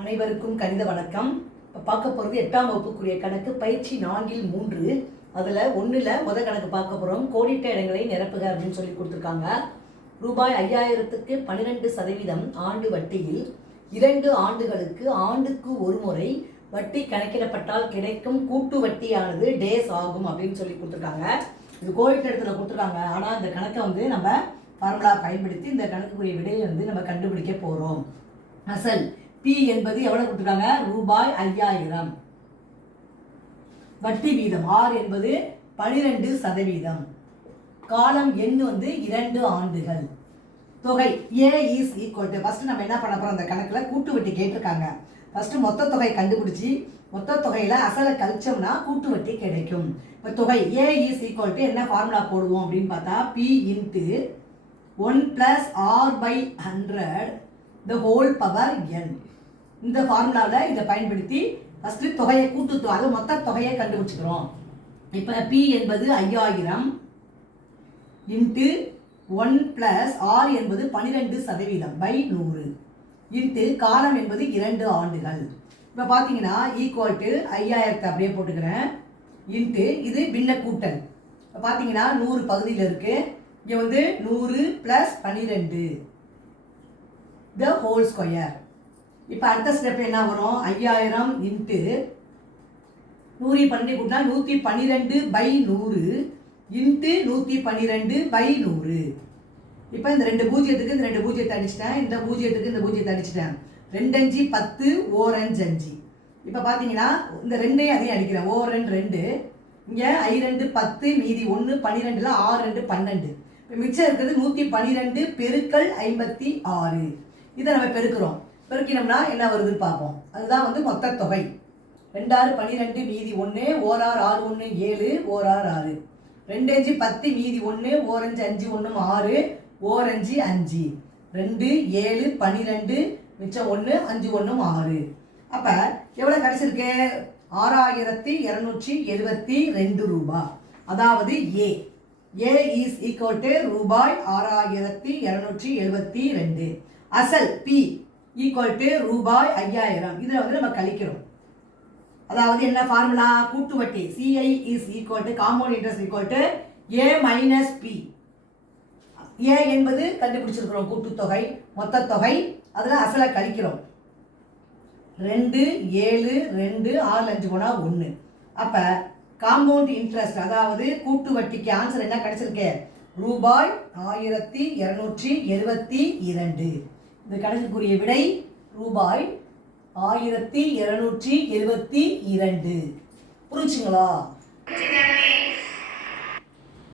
அனைவருக்கும் கணித வணக்கம். இப்போ பார்க்க போகிறது 8ஆம் வகுப்புக்குரிய கணக்கு பயிற்சி 4இல் 3. அதில் 1ல் முதல் கணக்கு பார்க்க போகிறோம். கோடிட்ட இடங்களை நிரப்புக அப்படின்னு சொல்லி கொடுத்துருக்காங்க. ரூபாய் 5000க்கு 12% ஆண்டு வட்டியில் 2 ஆண்டுகளுக்கு ஆண்டுக்கு ஒரு முறை வட்டி கணக்கிடப்பட்டால் கிடைக்கும் கூட்டு வட்டியானது டேஸ் ஆகும் அப்படின்னு சொல்லி கொடுத்துருக்காங்க. இது கோடிட்ட இடத்துல கொடுத்துருக்காங்க. ஆனால் இந்த கணக்கை நம்ம ஃபார்முலா பயன்படுத்தி இந்த கணக்குக்குரிய விடையை நம்ம கண்டுபிடிக்க போகிறோம். அசல் பி என்பது எவ்வளவு கொடுத்துருக்காங்க? ரூபாய் 5000. வட்டி வீதம் ஆர் என்பது 12%. காலம் எண் 2 ஆண்டுகள். தொகை ஏ இஸ் ஈக்குவல் டு ஃபர்ஸ்ட் நம்ம என்ன பண்ண போறோம்? அந்த கணக்கில் கூட்டு வட்டி கேட்டிருக்காங்க. ஃபர்ஸ்ட் மொத்த தொகை கண்டுபிடிச்சி மொத்த தொகையில அசலை கழிச்சோம்னா கூட்டு வட்டி கிடைக்கும். இப்போ தொகை ஏ இஸ் ஈக்குவல் டு என்ன ஃபார்முலா போடுவோம் அப்படின்னு பார்த்தா B into 1 + r/100 the whole power n. இந்த ஃபார்முலாவில் இதை பயன்படுத்தி ஃபர்ஸ்ட் தொகையை கூட்டு அது மொத்த தொகையை கண்டுபிடிச்சிக்கிறோம். இப்போ பி என்பது 5000 இன்ட்டு 1 + r என்பது 12%/100 இன்ட்டு காலம் என்பது 2 ஆண்டுகள். இப்போ பார்த்தீங்கன்னா ஈக்குவல் டு 5000 அப்படியே போட்டுக்கிறேன். இன்ட்டு இது பின்ன கூட்டல். இப்போ பார்த்தீங்கன்னா 100 பகுதியில் இருக்கு. இங்கே 100 + 12 the whole square. இப்போ அடுத்த ஸ்டெப் என்ன வரும்? 5000 இன்ட்டு 112 கூட்டினா 112/100 இன்ட்டு 112/100. இப்போ இந்த 2 பூஜ்ஜியத்துக்கு இந்த 2 பூஜ்ஜியத்தை அடிச்சிட்டேன். இந்த பூஜ்ஜியத்துக்கு இந்த பூஜ்ஜியத்தை அடிச்சிட்டேன். 2 5 10 1 5 5. இப்போ பார்த்தீங்கன்னா இந்த 2ஐயும் அதையும் அடிக்கிறேன். 1 2 2. இங்கே 2 10 மீதி 1 12ல் 6 2 12. இப்போ மிச்சம் இருக்கிறது 112 பெருக்கல் 56. இதை நம்ம பெருக்கிறோம். பெருக்கினோம்னா என்ன வருதுன்னு பார்ப்போம். அதுதான் மொத்த தொகை. 2 6 12 மீதி 1 1 6 6 1 7 1 6 6. 2 5 10 மீதி 1 1 5 5 1 6 1 5 5. 2 7 12 மிச்சம் 1 5 1 6. அப்போ எவ்வளோ கிடைச்சிருக்கு? 6272 ரூபாய். அதாவது ஏ இஸ் ஈக்குவல் டு ரூபாய் 6272. அசல் பி ஈக்குவல் டு ரூபாய் 5000. இதில் நம்ம கழிக்கிறோம். அதாவது என்ன ஃபார்முலா? கூட்டு வட்டி CI is equal to compound interest equal to A minus B. A என்பது கண்டுபிடிச்சிருக்கிறோம் கூட்டுத்தொகை மொத்த தொகை. அதில் அசலை கழிக்கிறோம். 2 7 2 6 5 போனா 1. அப்போ காம்பவுண்ட் இன்ட்ரெஸ்ட் அதாவது கூட்டு வட்டிக்கு ஆன்சர் என்ன கிடைச்சிருக்கு? ரூபாய் 1272. இந்த கணக்குக்குரிய விடை ரூபாய் 1272. புரிச்சுங்களா?